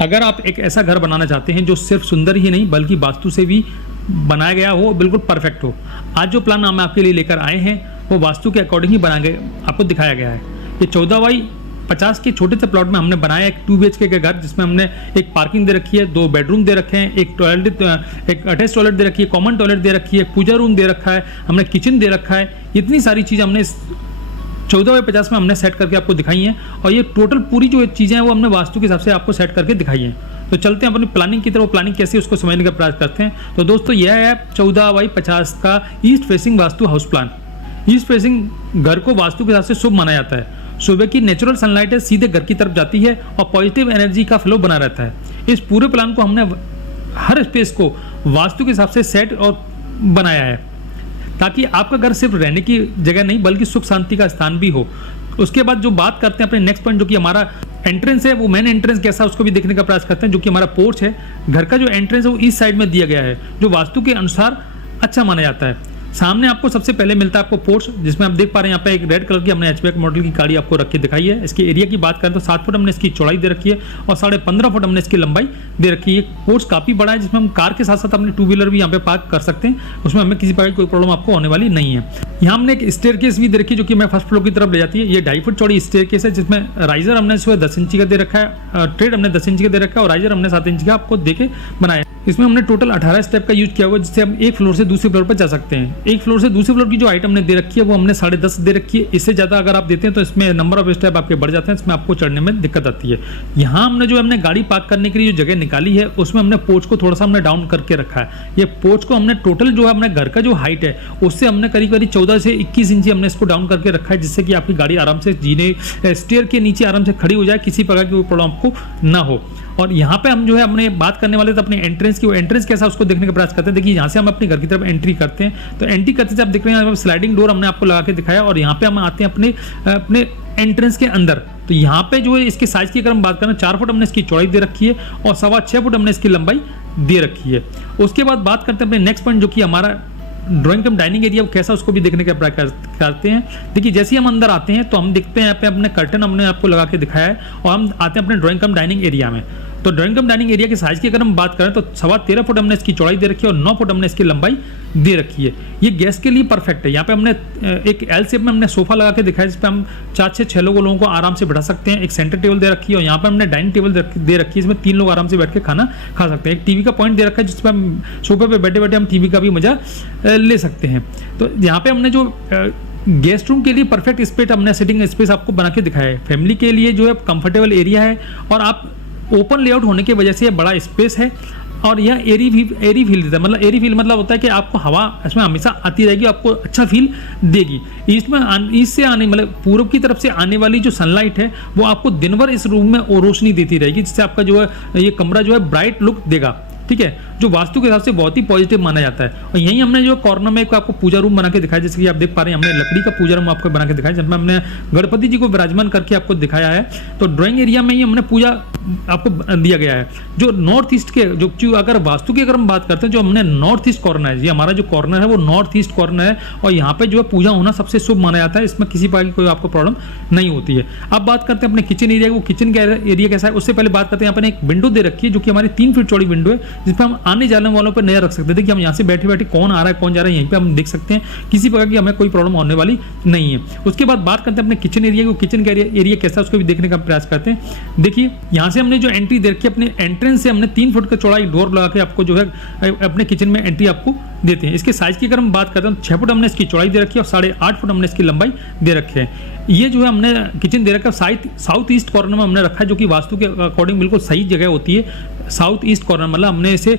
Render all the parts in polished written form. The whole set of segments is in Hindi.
अगर आप एक ऐसा घर बनाना चाहते हैं जो सिर्फ सुंदर ही नहीं बल्कि वास्तु से भी बनाया गया हो, बिल्कुल परफेक्ट हो, आज जो प्लान हम आपके लिए लेकर आए हैं वो वास्तु के अकॉर्डिंग ही बना के आपको दिखाया गया है। ये 14x50 के छोटे से प्लॉट में हमने बनाया एक 2 BHK का घर, जिसमें हमने एक पार्किंग दे रखी है, 2 बेडरूम दे रखे हैं, एक टॉयलेट, एक अटैच टॉयलेट दे रखी है, कॉमन टॉयलेट दे रखी है, पूजा रूम दे रखा है, हमने किचन दे रखा है। इतनी सारी चीज़ हमने 14x50 में हमने सेट करके आपको दिखाई हैं, और ये टोटल पूरी जो चीज़ें हैं वो हमने वास्तु के हिसाब से आपको सेट करके दिखाई हैं। तो चलते हैं अपनी प्लानिंग की तरफ, प्लानिंग कैसे उसको समझने का प्रयास करते हैं। तो दोस्तों यह है 14x50 का east facing vastu house plan. East facing घर को वास्तु के हिसाब से शुभ माना जाता है। सुबह की नेचुरल सनलाइट है सीधे घर की तरफ जाती है और पॉजिटिव एनर्जी का फ्लो बना रहता है। इस पूरे प्लान को हमने हर स्पेस को वास्तु के हिसाब से सेट और बनाया है, ताकि आपका घर सिर्फ रहने की जगह नहीं बल्कि सुख शांति का स्थान भी हो। उसके बाद जो बात करते हैं अपने नेक्स्ट पॉइंट, जो कि हमारा एंट्रेंस है, वो मेन एंट्रेंस कैसा उसको भी देखने का प्रयास करते हैं। जो कि हमारा पोर्च है, घर का जो एंट्रेंस है वो ईस्ट साइड में दिया गया है, जो वास्तु के अनुसार अच्छा माना जाता है। सामने आपको सबसे पहले मिलता है आपको पोर्च, जिसमें आप देख पा रहे हैं यहाँ पे एक रेड कलर की हमने हैचबैक मॉडल की गाड़ी आपको रख के दिखाई है। इसके एरिया की बात करें तो 7 फुट हमने इसकी चौड़ाई दे रखी है और 15.5 फुट हमने इसकी लंबाई दे रखी है। पोर्च काफ़ी बड़ा है, जिसमें हम कार के साथ साथ अपने 2 व्हीलर भी यहाँ पे पार्क कर सकते हैं। उसमें हमें किसी प्रकार की कोई प्रॉब्लम आपको होने वाली नहीं है। यहाँ हमने एक स्टेयरकेस भी दे रखी है, जो कि हमें फर्स्ट फ्लोर की तरफ ले जाती है। ये 2.5 फुट चौड़ी स्टेयरकेस है, जिसमें राइजर हमने इसमें 10 इंची का दे रखा है, ट्रेड हमने 10 इंची का दे रखा है और राइजर हमने 7 इंची का आपको देके बनाया। इसमें हमने टोटल 18 स्टेप का यूज किया हुआ है, जिससे हम एक फ्लोर से दूसरे फ्लोर पर जा सकते हैं। एक फ्लोर से दूसरे फ्लोर की जो हाइट हमने दे रखी है वो हमने 10.5 दे रखी है। इससे ज़्यादा अगर आप देते हैं तो इसमें नंबर ऑफ स्टेप आपके बढ़ जाते हैं, इसमें आपको चढ़ने में दिक्कत आती है। यहाँ हमने गाड़ी पार्क करने के लिए जो जगह निकाली है उसमें हमने पोर्च को थोड़ा सा हमने डाउन करके रखा है। ये पोर्च को हमने टोटल जो है हमने घर का जो हाइट है उससे हमने करीब 14 से 21 इंची हमने इसको डाउन करके रखा है, जिससे कि आपकी गाड़ी आराम से जीने स्टेयर के नीचे आराम से खड़ी हो जाए, किसी प्रकार की कोई प्रॉब्लम आपको ना हो। और यहाँ पे हम जो है अपने बात करने वाले थे अपने एंट्रेंस की। वो एंट्रेंस कैसा उसको देखने का प्रयास करते हैं। देखिए यहाँ से हम अपने घर की तरफ एंट्री करते हैं, तो एंट्री करते से आप देख रहे हैं स्लाइडिंग डोर हमने आपको लगा के दिखाया, और यहाँ पे हम आते हैं अपने एंट्रेंस के अंदर। तो यहाँ पे जो है इसके साइज की अगर हम बात करें 4 फुट हमने इसकी चौड़ाई दे रखी है और 6.25 फुट हमने इसकी लंबाई दे रखी है। उसके बाद बात करते हैं अपने नेक्स्ट पॉइंट, जो कि हमारा ड्राइंग कम डाइनिंग एरिया कैसा उसको भी देखने का प्रयास करते हैं। देखिए जैसे ही हम अंदर आते हैं तो हम देखते हैं यहाँ पे अपने कर्टन हमने आपको लगा के दिखाया है, और हम आते हैं अपने ड्राइंग कम डाइनिंग एरिया में। तो ड्राइंग कम डाइनिंग एरिया के साइज की अगर हम बात करें तो 13.25 फुट हमने इसकी चौड़ाई दे रखी है और 9 फुट हमने इसकी लंबाई दे रखी है। ये गैस के लिए परफेक्ट है। यहाँ पे हमने एक एल शेप में हमने सोफा लगा के दिखाया, जिस पे हम 4 से 6 लोगों को आराम से बैठा सकते हैं। एक सेंटर टेबल दे रखी है और यहाँ पे हमने डाइनिंग टेबल दे रखी है, इसमें 3 लोग आराम से बैठ के खाना खा सकते हैं। एक टीवी का पॉइंट दे रखा है, जिसपे हम सोफे पे बैठे बैठे हम टीवी का भी मजा ले सकते हैं। तो यहाँ पे हमने जो गेस्ट रूम के लिए परफेक्ट स्पेस हमने सिटिंग स्पेस आपको बना के दिखाया है। फैमिली के लिए जो है कंफर्टेबल एरिया है, और आप ओपन लेआउट होने की वजह से बड़ा स्पेस है, और यह एरी फील देता है। मतलब एरी फील मतलब होता है कि आपको हवा इसमें हमेशा आती रहेगी, आपको अच्छा फील देगी। ईस्ट से आने मतलब पूर्व की तरफ से आने वाली जो सनलाइट है वो आपको दिन भर इस रूम में रोशनी देती रहेगी, जिससे आपका जो है ये कमरा जो है ब्राइट लुक देगा। ठीक है, जो वास्तु के हिसाब से बहुत ही पॉजिटिव माना जाता है। और यहीं हमने जो कॉर्नर में एक आपको पूजा रूम बना के दिखाया, जैसे कि आप देख पा रहे हैं हमने लकड़ी का पूजा रूम आपको बना के दिखाया, जिसमें हमने गणपति जी को विराजमान करके आपको दिखाया है। तो ड्राइंग एरिया में ही हमने पूजा आपको दिया गया है। जो नॉर्थ ईस्ट के जो अगर वास्तु की अगर हम बात करते हैं, जो हमने नॉर्थ ईस्ट कॉर्नर है, ये हमारा जो कॉर्नर है वो नॉर्थ ईस्ट कॉर्नर है, और यहाँ पे जो है पूजा होना सबसे शुभ माना जाता है। इसमें किसी प्रकार की कोई आपको प्रॉब्लम नहीं होती है। अब बात करते हैं अपने किचन एरिया, वो किचन का एरिया कैसा है। उससे पहले बात करते हैं यहाँ पर एक विंडो दे रखी है, जो कि हमारी 3 फीट चौड़ी विंडो है, जिसपे हम आने जाने वालों पर नजर रख सकते हैं। देखिए हम यहाँ से बैठे बैठे कौन आ रहा है कौन जा रहा है यहीं पे हम देख सकते हैं, किसी प्रकार की हमें कोई प्रॉब्लम होने वाली नहीं है। उसके बाद बात करते हैं अपने किचन एरिया को। किचन का एरिया कैसा है उसको भी देखने का प्रयास करते हैं। देखिए यहाँ से हमने जो एंट्री दे रखी है, अपने एंट्रेंस से हमने 3 फुट का चौड़ा एक डोर लगा के आपको जो है अपने किचन में एंट्री आपको देते हैं। इसके साइज की अगर हम बात करते हैं 6 फुट हमने इसकी चौड़ाई दे रखी है और 8.5 फुट हमने इसकी लंबाई दे रखे हैं। ये जो है हमने किचन दे रखा है साउथ ईस्ट कॉर्नर में हमने रखा है, जो कि वास्तु के अकॉर्डिंग बिल्कुल सही जगह होती है। साउथ ईस्ट कॉर्नर मतलब हमने इसे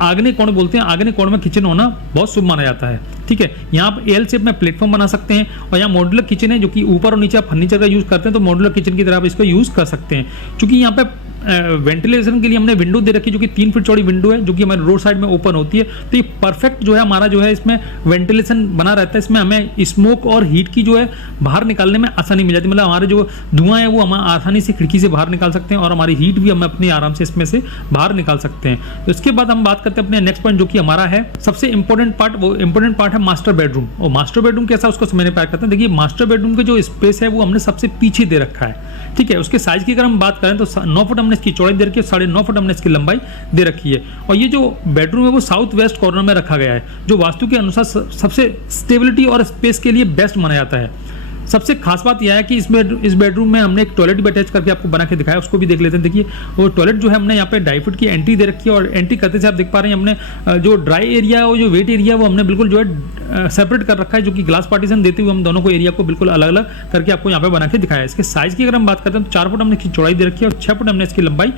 आग्नेय कोण बोलते हैं। आग्नेय कोण में किचन होना बहुत शुभ माना जाता है। ठीक है, यहाँ पर एल शेप में प्लेटफॉर्म बना सकते हैं, और यहाँ मॉड्यूलर किचन है, जो कि ऊपर और नीचे आप फर्नीचर का यूज करते हैं, तो मॉड्यूलर किचन की तरह आप इसको यूज कर सकते हैं। क्योंकि यहाँ पे वेंटिलेशन के लिए हमने विंडो दे रखी है, जो कि 3 फीट चौड़ी विंडो है, जो कि हमारे रोड साइड में ओपन होती है। तो ये परफेक्ट जो है हमारा जो है इसमें वेंटिलेशन बना रहता है। इसमें हमें स्मोक और हीट की जो है बाहर निकालने में आसानी मिल जाती है। मतलब हमारे जो धुआं है वो हम आसानी से खिड़की से बाहर निकाल सकते हैं, और हमारी हीट भी हम अपने आराम से इसमें से बाहर निकाल सकते हैं। तो इसके बाद हम बात करते हैं अपने नेक्स्ट पॉइंट, जो कि हमारा है सबसे इंपॉर्टेंट पार्ट। वो इंपॉर्टेंट पार्ट है मास्टर बेडरूम। और मास्टर बेडरूम कैसा उसको समझने पाया करते हैं। देखिए मास्टर बेडरूम का जो स्पेस है वो हमने सबसे पीछे दे रखा है। ठीक है, उसके साइज की अगर हम बात करें तो 9 फुट हमने हमने इसकी चौड़ाई दे रखी है, 9.5 फुट हमने इसकी लंबाई दे रखी है। और ये जो बेडरूम है वो साउथ वेस्ट कॉर्नर में रखा गया है, जो वास्तु के अनुसार सबसे स्टेबिलिटी और स्पेस के लिए बेस्ट माना जाता है। सबसे खास बात यह है कि इस बेडरूम में हमने एक टॉयलेट भी अटैच करके आपको बना के दिखाया, उसको भी देख लेते हैं। देखिए वो टॉयलेट जो है हमने यहाँ पे 2.5 फुट की एंट्री दे रखी है, और एंट्री करते से आप देख पा रहे हैं हमने जो ड्राई एरिया और जो वेट एरिया वो हमने बिल्कुल जो है सेपरेट कर रखा है, जो कि ग्लास पार्टीशन देते हुए हम दोनों को एरिया को बिल्कुल अलग अलग करके आपको यहाँ पे बना के दिखाया है। इसके साइज की अगर हम बात करते हैं तो 4 फुट हमने इसकी चौड़ाई दे रखी है और 6 फुट हमने इसकी लंबाई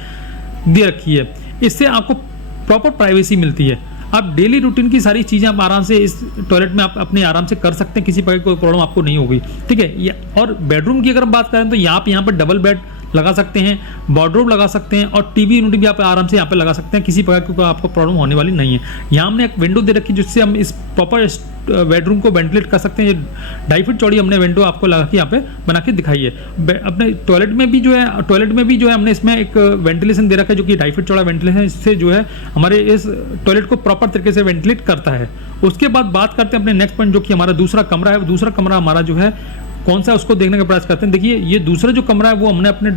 दे रखी है। इससे आपको प्रॉपर प्राइवेसी मिलती है। आप डेली रूटीन की सारी चीज़ें आप आराम से इस टॉयलेट में आप अपने आराम से कर सकते हैं, किसी प्रकार की कोई प्रॉब्लम आपको नहीं होगी, ठीक है। और बेडरूम की अगर हम बात करें तो आप यहाँ पर डबल बेड लगा सकते हैं, वार्डरोब लगा सकते हैं, और टीवी यूनिट भी आप आराम से यहाँ पे लगा सकते हैं, किसी प्रकार की आपको प्रॉब्लम होने वाली नहीं है। यहाँ हमने एक विंडो दे रखी जिससे हम इस प्रॉपर बेडरूम को वेंटिलेट कर सकते हैं। ये 2.5 फुट चौड़ी हमने विंडो आपको लगा के यहाँ पे बना के दिखाई है। अपने टॉयलेट में भी जो है हमने इसमें एक वेंटिलेशन दे रखा है, जो कि 2.5 फुट चौड़ा वेंटिलेशन है। इससे जो है हमारे इस टॉयलेट को प्रॉपर तरीके से वेंटिलेट करता है। उसके बाद बात करते हैं अपने नेक्स्ट पॉइंट, जो कि हमारा दूसरा कमरा है। दूसरा कमरा हमारा जो है कौन सा, उसको देखने का प्रयास करते हैं। देखिए ये दूसरा जो कमरा है वो हमने अपने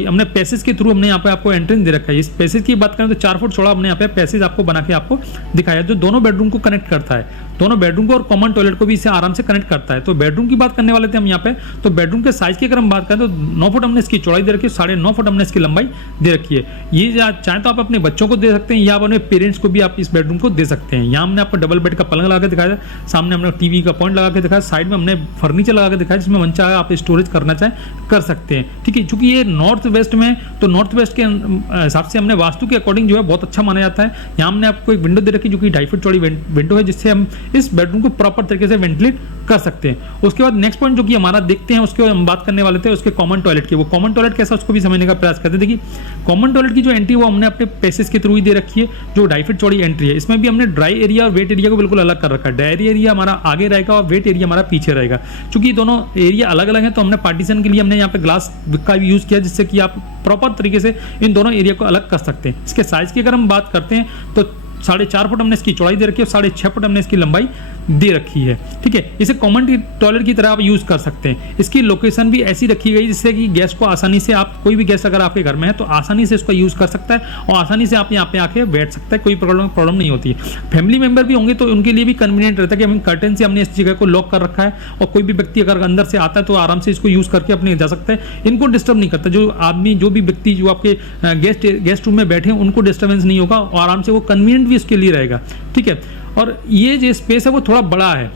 हमने पैसेज के थ्रू हमने यहाँ पे आपको एंट्रेंस दे रखा है। इस पैसेज की बात करें तो 4 फुट चौड़ा हमने यहाँ पे पैसेज आपको बना के आपको दिखाया, जो दोनों बेडरूम को कनेक्ट करता है। दोनों बेडरूम को और कॉमन टॉयलेट को भी इसे आराम से कनेक्ट करता है। तो बेडरूम की बात करने वाले थे हम यहाँ पे। तो बेडरूम के साइज की अगर हम बात करें तो 9 फुट हमने इसकी चौड़ाई दे रखी है, 9.5 फुट हमने इसकी लंबाई दे रखी है। ये चाहे तो आप अपने बच्चों को दे सकते हैं या अपने पेरेंट्स को भी आप इस बेडरूम को दे सकते हैं। यहाँ हमने आपको डबल बेड का पलंग लगा के दिखाया, सामने हमने टीवी का पॉइंट लगा के दिखाया, साइड में हमने फर्नीचर लगा के दिखाया, जिसमें मन चाहे आप स्टोरेज करना चाहें कर सकते हैं, ठीक है। चूंकि ये नॉर्थ वेस्ट में, तो नॉर्थ वेस्ट के हिसाब से हमने वास्तु के अकॉर्डिंग जो है बहुत अच्छा माना जाता है। यहाँ हमने आपको एक विंडो दे रखी जो कि 2.5 फुट चौड़ी विंडो है, जिससे हम इस बेडरूम को प्रॉपर तरीके से वेंटिलेट कर सकते हैं। उसके बाद नेक्स्ट पॉइंट जो कि हमारा देखते हैं, उसके हम बात करने वाले थे उसके कॉमन टॉयलेट की। वो कॉमन टॉयलेट कैसा, उसको भी समझने का प्रयास करते हैं। देखिए कॉमन टॉयलेट की जो एंट्री वो हमने अपने पैसेज के थ्रू ही दे रखी है, जो 2.5 फुट चौड़ी एंट्री है। इसमें भी हमने ड्राई एरिया और वेट एरिया को बिल्कुल अलग कर रखा है। ड्राई एरिया हमारा आगे रहेगा और वेट एरिया हमारा पीछे रहेगा। चूंकि दोनों एरिया अलग अलग है, तो हमने पार्टीशन के लिए हमने यहाँ पे ग्लास का यूज किया, जिससे कि आप प्रॉपर तरीके से इन दोनों एरिया को अलग कर सकते हैं। इसके साइज की अगर हम बात करते हैं तो 4.5 फुट हमने इसकी चौड़ाई दे रखी है और 6.5 फुट हमने इसकी लंबाई दे रखी है, ठीक है। इसे कॉमन टॉयलेट की तरह आप यूज कर सकते हैं। इसकी लोकेशन भी ऐसी रखी गई जिससे कि गेस्ट को आसानी से, आप कोई भी गेस्ट अगर आपके घर में है तो आसानी से इसको यूज कर सकता है और आसानी से आप यहाँ पे आके बैठ सकता है, कोई प्रॉब्लम नहीं होती है। फैमिली मेंबर भी होंगे तो उनके लिए भी कन्वीनियंट रहता है कि हम कर्टन से हमने इस जगह को लॉक कर रखा है, और कोई भी व्यक्ति अगर अंदर से आता है तो आराम से इसको यूज करके अपने जा सकता है। इनको डिस्टर्ब नहीं करता, जो भी व्यक्ति जो आपके गेस्ट रूम में बैठे हैं उनको डिस्टर्बेंस नहीं होगा और आराम से वो कन्वीनियंट भी उसके लिए रहेगा, ठीक है। और ये जो स्पेस है वो थोड़ा बड़ा है,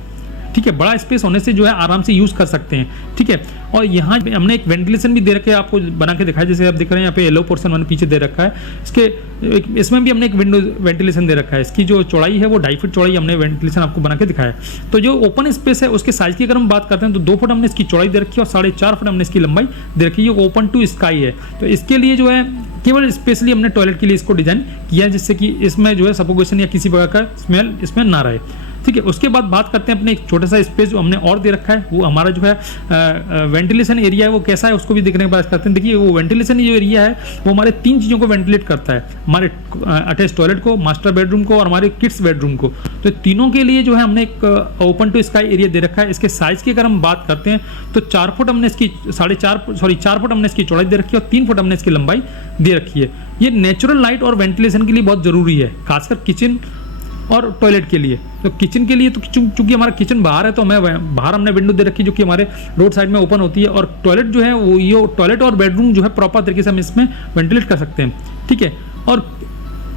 ठीक है। बड़ा स्पेस होने से जो है आराम से यूज कर सकते हैं, ठीक है। और यहाँ हमने एक वेंटिलेशन भी दे रखे आपको बना के दिखाया, जैसे आप देख रहे हैं यहाँ पे येलो पोर्शन मैंने पीछे दे रखा है। इसमें भी हमने एक विंडो वेंटिलेशन दे रखा है। इसकी जो चौड़ाई है वो 2.5 फुट चौड़ाई हमने वेंटिलेशन आपको बना के दिखाया। तो जो ओपन स्पेस है उसके साइज की अगर हम बात करते हैं तो 2 फुट हमने इसकी चौड़ाई दे रखी है और 4.5 फुट हमने इसकी लंबाई दे रखी है। ये ओपन टू स्काई है, तो इसके लिए जो है केवल स्पेशली हमने टॉयलेट के लिए इसको डिजाइन किया है, जिससे कि इसमें जो है सफोकेशन या किसी प्रकार का स्मेल इसमें ना रहे, ठीक है। उसके बाद बात करते हैं अपने एक छोटा सा स्पेस जो हमने और दे रखा है, वो हमारा जो है वेंटिलेशन एरिया है वो कैसा है उसको भी देखने का प्रयास करते हैं। देखिए वो वेंटिलेशन जो एरिया है वो हमारे 3 चीज़ों को वेंटिलेट करता है, हमारे अटैच टॉयलेट को, मास्टर बेडरूम को और हमारे किड्स बेडरूम को। तो तीनों के लिए जो है हमने एक ओपन टू स्काई एरिया दे रखा है। इसके साइज की अगर हम बात करते हैं तो 4 फुट हमने इसकी 4 फुट हमने इसकी चौड़ाई दे रखी है और 3 फुट हमने इसकी लंबाई दे रखी है। ये नेचुरल लाइट और वेंटिलेशन के लिए बहुत जरूरी है, खासकर किचन और टॉयलेट के लिए। तो किचन के लिए तो चूंकि हमारा किचन बाहर है तो हमें बाहर हमने विंडो दे रखी जो कि हमारे रोड साइड में ओपन होती है, और टॉयलेट जो है वो ये टॉयलेट और बेडरूम जो है प्रॉपर तरीके से हम इसमें वेंटिलेट कर सकते हैं, ठीक है। और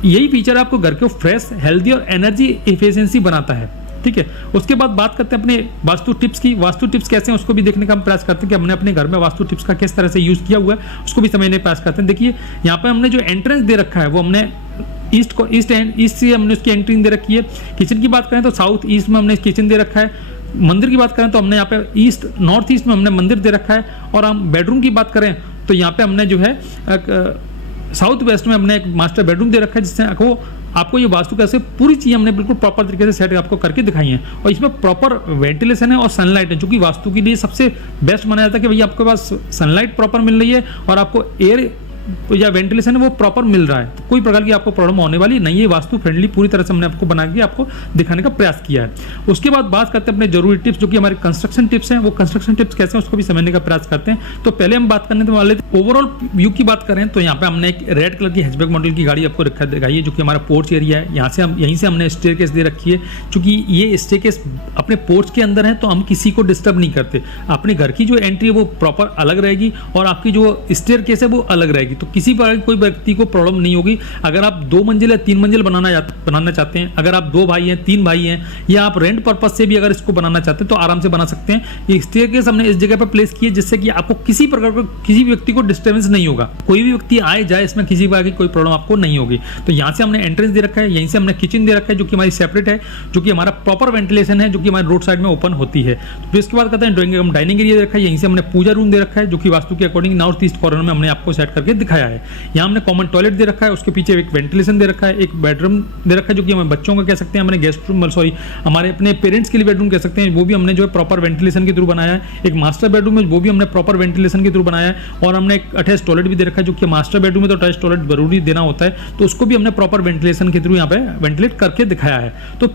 यही फीचर आपको घर को फ्रेश, हेल्दी और एनर्जी एफिशिएंसी बनाता है, ठीक है। उसके बाद बात करते हैं अपने वास्तु टिप्स की। वास्तु टिप्स कैसे हैं उसको भी देखने का हम प्रयास करते हैं कि हमने अपने घर में वास्तु टिप्स का किस तरह से यूज किया हुआ है, उसको भी समझने का प्रयास करते हैं। देखिए यहाँ पे हमने जो एंट्रेंस दे रखा है वो हमने ईस्ट से हमने उसकी एंट्री दे रखी है। किचन की बात करें तो साउथ ईस्ट में हमने किचन दे रखा है। मंदिर की बात करें तो हमने यहाँ पे नॉर्थ ईस्ट में हमने मंदिर दे रखा है। और हम बेडरूम की बात करें तो यहाँ पे हमने जो है साउथ वेस्ट में हमने एक मास्टर बेडरूम दे रखा है, जिससे आपको ये वास्तु कैसे पूरी चीज़ हमने बिल्कुल प्रॉपर तरीके से सेट आपको करके दिखाई है। और इसमें प्रॉपर वेंटिलेशन है और सनलाइट है, जो कि वास्तु के लिए सबसे बेस्ट माना जाता है कि भैया आपके पास सनलाइट प्रॉपर मिल रही है और आपको एयर या वेंटिलेशन है वो प्रॉपर मिल रहा है, तो कोई प्रकार की आपको प्रॉब्लम होने वाली नहीं है। वास्तु फ्रेंडली पूरी तरह से हमने आपको बना के आपको दिखाने का प्रयास किया है। उसके बाद बात करते हैं अपने जरूरी टिप्स, जो कि हमारे कंस्ट्रक्शन टिप्स हैं। वो कंस्ट्रक्शन टिप्स कैसे हैं उसको भी समझने का प्रयास करते हैं। तो पहले हम बात करने वाले ओवरऑल व्यू की बात करें तो यहाँ पे हमने एक रेड कलर की हैचबैक मॉडल की गाड़ी आपको दिखाई है, जो कि हमारा पोर्च एरिया है। यहीं से हमने स्टेयरकेस दे रखी है, क्योंकि ये स्टेयरकेस अपने पोर्च के अंदर है तो हम किसी को डिस्टर्ब नहीं करते। अपने घर की जो एंट्री है वो प्रॉपर अलग रहेगी और आपकी जो स्टेयरकेस है वो अलग रहेगी, तो किसी प्रकार की कोई व्यक्ति को प्रॉब्लम नहीं होगी। अगर आप 2 मंजिल या 3 मंजिल बनाना चाहते हैं, अगर आप 2 भाई हैं, 3 भाई हैं, या आप रेंट पर्पज से भी अगर इसको बनाना चाहते हैं तो आराम से बना सकते हैं। ये स्टेयरकेस हमने इस जगह पर प्लेस की है जिससे कि आपको किसी प्रकार का किसी व्यक्ति को डिस्टर्बेंस नहीं होगा। कोई भी व्यक्ति आए जाए इसमें किसी प्रकार की कोई प्रॉब्लम आपको नहीं होगी। तो यहाँ से हमने एंट्रेंस दे रखा है, यहीं से हमने किचन दे रखा है जो कि हमारी सेपरेट है, जो कि हमारा प्रॉपर वेंटिलेशन है, जो कि हमारे रोड साइड में ओपन होती है। तो इसके बाद कहते हैं डाइनिंग एरिया दे रखा है, यहीं से हमने पूजा रूम दे रखा है, जो कि वास्तु के अकॉर्डिंग नॉर्थ ईस्ट कॉर्नर में हमने आपको सेट करके दिखाया है। यहाँ हमने कॉमन टॉयलेट दे रखा है, उसके पीछे एक वेंटिलेशन दे रखा है, एक बेडरूम दे रखा है जो कि हमें बच्चों का कह सकते हैं, हमने गेस्ट रूम सॉरी हमारे अपने पेरेंट्स के लिए बेडरूम कह सकते हैं, वो भी हमने जो है प्रॉपर वेंटिलेशन के थ्रू बनाया है। एक मास्टर बेडरूम है वो भी हमने प्रॉपर वेंटिलेशन के थ्रू बनाया है, और हमने एक अटैच टॉयलेट भी दे रखा है, जो कि मास्टर बेडरूम में तो अटैच टॉयलेट जरूरी देना होता है, तो उसको भी हमने प्रॉपर वेंटिलेशन के थ्रू यहाँ पे वेंटिलेट करके दिखाया है। तो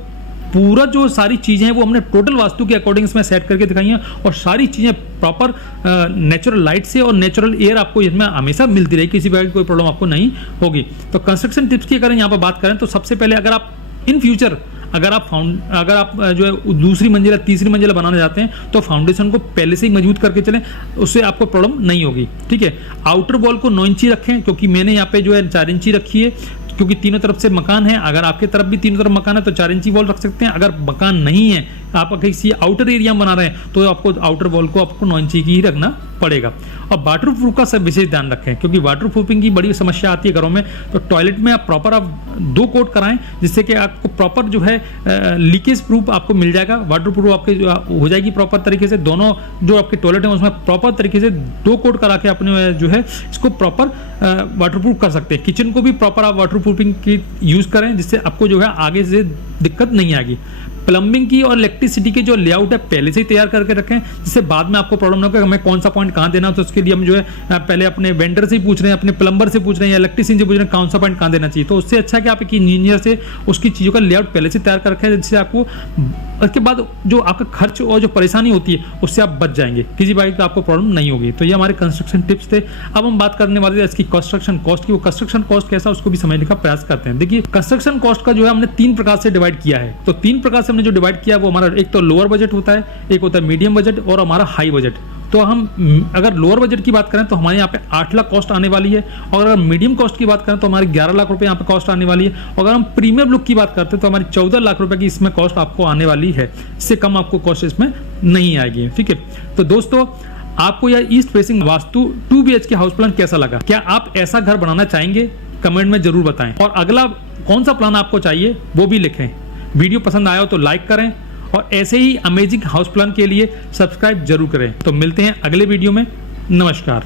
पूरा जो सारी चीज़ें हैं वो हमने टोटल वास्तु के अकॉर्डिंग इसमें सेट करके दिखाई हैं, और सारी चीज़ें प्रॉपर नेचुरल लाइट से और नेचुरल एयर आपको इसमें हमेशा मिलती रहेगी, किसी प्रकार की कोई प्रॉब्लम आपको नहीं होगी। तो कंस्ट्रक्शन टिप्स की अगर यहाँ पर बात करें तो सबसे पहले अगर आप इन फ्यूचर अगर आप जो है दूसरी मंजिल या तीसरी मंजिल बनाना चाहते हैं तो फाउंडेशन को पहले से ही मजबूत करके चलें, उससे आपको प्रॉब्लम नहीं होगी। ठीक है, आउटर वॉल को 9 इंची रखें, क्योंकि मैंने यहाँ पे जो है 4 इंची रखी है, क्योंकि तीनों तरफ से मकान है। अगर आपके तरफ भी तीनों तरफ मकान है तो 4 इंची वॉल रख सकते हैं। अगर मकान नहीं है, आप किसी आउटर एरिया में बना रहे हैं तो आपको आउटर वॉल को आपको 9 इंची की ही रखना पड़ेगा। और वाटर प्रूफ का सब विशेष ध्यान रखें, क्योंकि वाटर प्रूफिंग की बड़ी समस्या आती है घरों में। तो टॉयलेट में आप प्रॉपर 2 कोट कराएं, जिससे कि आपको प्रॉपर जो है लीकेज प्रूफ आपको मिल जाएगा। वाटर प्रूफ आपके हो जाएगी प्रॉपर तरीके से। दोनों जो आपके टॉयलेट है उसमें प्रॉपर तरीके से 2 कोट करा के अपने जो है इसको प्रॉपर वाटर प्रूफ कर सकते हैं। किचन को भी प्रॉपर आप वाटर प्रूफिंग की यूज़ करें, जिससे आपको जो है आगे से दिक्कत नहीं आएगी। प्लम्बिंग की और इलेक्ट्रिसिटी के जो लेआउट है पहले से ही तैयार करके रखें, जिससे बाद में आपको प्रॉब्लम ना हो कि हमें कौन सा पॉइंट कहाँ देना है। तो उसके लिए हम जो है पहले अपने वेंडर से ही पूछ रहे हैं, अपने प्लम्बर से पूछ रहे हैं या इलेक्ट्रिशियन से पूछ रहे हैं कौन सा पॉइंट कहाँ देना चाहिए। तो उससे अच्छा है कि आप एक इंजीनियर से उसकी चीज़ों का लेआउट पहले से तैयार कर रखें, जिससे आपको उसके बाद जो आपका खर्च और जो परेशानी होती है उससे आप बच जाएंगे, किसी बात की आपको प्रॉब्लम नहीं होगी। तो ये हमारे कंस्ट्रक्शन टिप्स थे। अब हम बात करने वाले थे इसकी कंस्ट्रक्शन कॉस्ट की। वो कंस्ट्रक्शन कॉस्ट कैसा उसको भी समझने का प्रयास करते हैं। देखिए, कंस्ट्रक्शन कॉस्ट का जो है हमने 3 प्रकार से डिवाइड किया है। तो 3 प्रकार से हमने जो डिवाइड किया वो हमारा एक तो लोअर बजट होता है, एक होता है मीडियम बजट और हमारा हाई बजट। तो हम अगर लोअर बजट की बात करें तो हमारे यहाँ पे 8 लाख कॉस्ट आने वाली है, और अगर मीडियम कॉस्ट की बात करें तो हमारी 11 लाख रुपए यहाँ पे कॉस्ट आने वाली है, और अगर हम प्रीमियम लुक की बात करते हैं तो हमारी 14 लाख रुपए की इसमें कॉस्ट आपको आने वाली है। इससे कम आपको कॉस्ट इसमें नहीं आएगी। ठीक है, तो दोस्तों आपको यह east facing vastu 2 BHK house plan कैसा लगा? क्या आप ऐसा घर बनाना चाहेंगे? कमेंट में जरूर बताएं, और अगला कौन सा प्लान आपको चाहिए वो भी लिखें। वीडियो पसंद आया हो तो लाइक करें, और ऐसे ही अमेजिंग हाउस प्लान के लिए सब्सक्राइब जरूर करें। तो मिलते हैं अगले वीडियो में। नमस्कार।